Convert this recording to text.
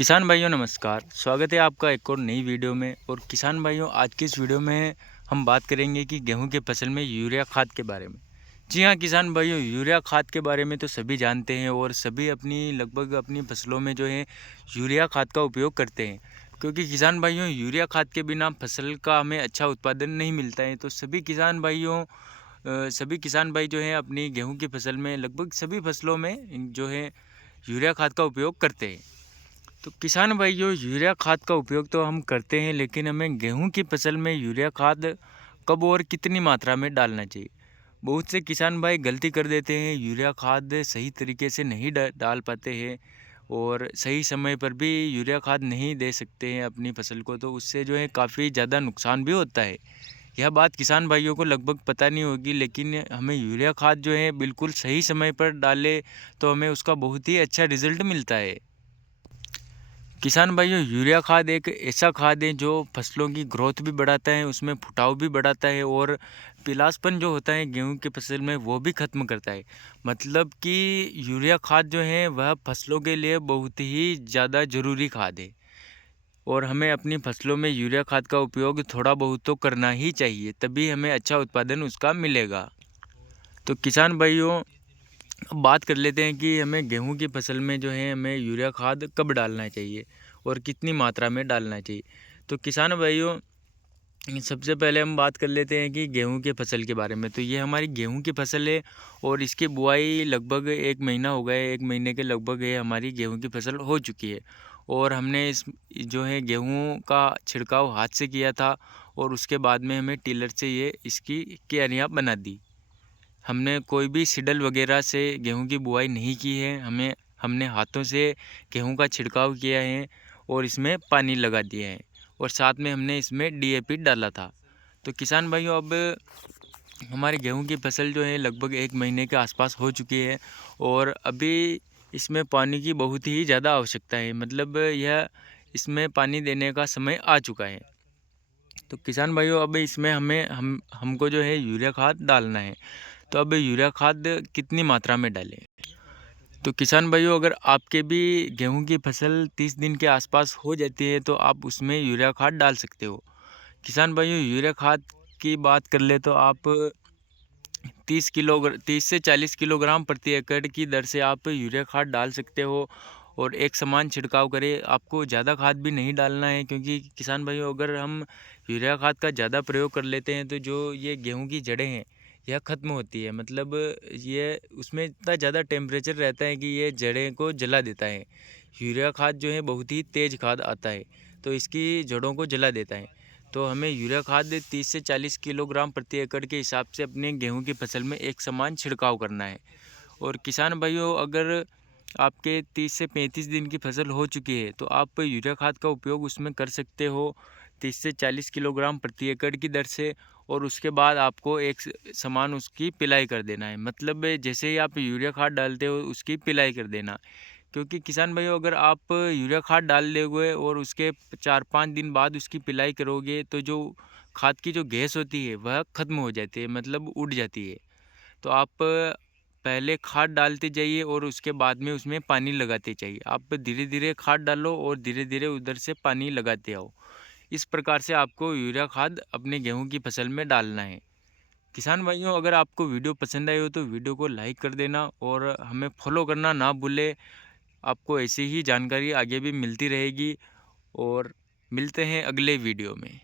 किसान भाइयों नमस्कार। स्वागत है आपका एक और नई वीडियो में। और किसान भाइयों, आज की इस वीडियो में हम बात करेंगे कि गेहूं के फसल में यूरिया खाद के बारे में। जी हाँ किसान भाइयों, यूरिया खाद के बारे में तो सभी जानते हैं और सभी लगभग अपनी फसलों में जो है यूरिया खाद का उपयोग करते हैं। क्योंकि किसान भाइयों, यूरिया खाद के बिना फसल का हमें अच्छा उत्पादन नहीं मिलता है। तो सभी किसान भाई जो हैं अपनी गेहूँ की फसल में, लगभग सभी फसलों में जो है यूरिया खाद का उपयोग करते हैं। तो किसान भाइयों, यूरिया खाद का उपयोग तो हम करते हैं, लेकिन हमें गेहूं की फसल में यूरिया खाद कब और कितनी मात्रा में डालना चाहिए। बहुत से किसान भाई गलती कर देते हैं, यूरिया खाद सही तरीके से नहीं डाल पाते हैं और सही समय पर भी यूरिया खाद नहीं दे सकते हैं अपनी फसल को। तो उससे जो है काफ़ी ज़्यादा नुकसान भी होता है। यह बात किसान भाइयों को लगभग पता नहीं होगी, लेकिन हमें यूरिया खाद जो है बिल्कुल सही समय पर डाले तो हमें उसका बहुत ही अच्छा रिजल्ट मिलता है। किसान भाइयों, यूरिया खाद एक ऐसा खाद है जो फसलों की ग्रोथ भी बढ़ाता है, उसमें फुटाव भी बढ़ाता है और पीलासपन जो होता है गेहूं की फसल में वो भी ख़त्म करता है। मतलब कि यूरिया खाद जो है वह फसलों के लिए बहुत ही ज़्यादा ज़रूरी खाद है और हमें अपनी फसलों में यूरिया खाद का उपयोग थोड़ा बहुत तो करना ही चाहिए, तभी हमें अच्छा उत्पादन उसका मिलेगा। तो किसान भाइयों, अब बात कर लेते हैं कि हमें गेहूं की फसल में जो है हमें यूरिया खाद कब डालना चाहिए और कितनी मात्रा में डालना चाहिए। तो किसान भाइयों, सबसे पहले हम बात कर लेते हैं कि गेहूं के फसल के बारे में। तो ये हमारी गेहूं की फसल है और इसकी बुआई लगभग 1 महीना हो गया है। 1 महीने के लगभग ये हमारी गेहूं की फसल हो चुकी है और हमने इस जो है गेहूं का छिड़काव हाथ से किया था और उसके बाद में हमें टिलर से ये इसकी क्यारियाँ बना दी। हमने कोई भी सीडल वगैरह से गेहूं की बुआई नहीं की है। हमने हाथों से गेहूं का छिड़काव किया है और इसमें पानी लगा दिया है और साथ में हमने इसमें डीएपी डाला था। तो किसान भाइयों, अब हमारे गेहूं की फसल जो है लगभग 1 महीने के आसपास हो चुकी है और अभी इसमें पानी की बहुत ही ज़्यादा आवश्यकता है। मतलब यह इसमें पानी देने का समय आ चुका है। तो किसान भाइयों, अब इसमें हमको जो है यूरिया खाद डालना है। तो अब यूरिया खाद कितनी मात्रा में डालें। तो किसान भाइयों, अगर आपके भी गेहूं की फसल 30 दिन के आसपास हो जाती है तो आप उसमें यूरिया खाद डाल सकते हो। किसान भाइयों, यूरिया खाद की बात कर ले तो आप 30 से 40 किलोग्राम प्रति एकड़ की दर से आप यूरिया खाद डाल सकते हो और एक समान छिड़काव करें। आपको ज़्यादा खाद भी नहीं डालना है, क्योंकि किसान भाइयों, अगर हम यूरिया खाद का ज़्यादा प्रयोग कर लेते हैं तो जो ये गेहूं की जड़ें हैं यह ख़त्म होती है। मतलब ये उसमें इतना ज़्यादा टेम्परेचर रहता है कि ये जड़ें को जला देता है। यूरिया खाद जो है बहुत ही तेज़ खाद आता है, तो इसकी जड़ों को जला देता है। तो हमें यूरिया खाद 30 से 40 किलोग्राम प्रति एकड़ के हिसाब से अपने गेहूं की फसल में एक समान छिड़काव करना है। और किसान भाइयों, अगर आपके 30 से 35 दिन की फसल हो चुकी है तो आप यूरिया खाद का उपयोग उसमें कर सकते हो 30 से 40 किलोग्राम प्रति एकड़ की दर से। और उसके बाद आपको एक समान उसकी पिलाई कर देना है। मतलब जैसे ही आप यूरिया खाद डालते हो उसकी पिलाई कर देना। क्योंकि किसान भाइयों, अगर आप यूरिया खाद डाल दोगे और उसके 4-5 दिन बाद उसकी पिलाई करोगे तो जो खाद की जो गैस होती है वह ख़त्म हो जाती है, मतलब उड़ जाती है। तो आप पहले खाद डालते जाइए और उसके बाद में उसमें पानी लगाते जाइए। आप धीरे धीरे खाद डालो और धीरे धीरे उधर से पानी लगाते आओ। इस प्रकार से आपको यूरिया खाद अपने गेहूं की फसल में डालना है। किसान भाइयों, अगर आपको वीडियो पसंद आई हो तो वीडियो को लाइक कर देना और हमें फॉलो करना ना भूले। आपको ऐसी ही जानकारी आगे भी मिलती रहेगी और मिलते हैं अगले वीडियो में।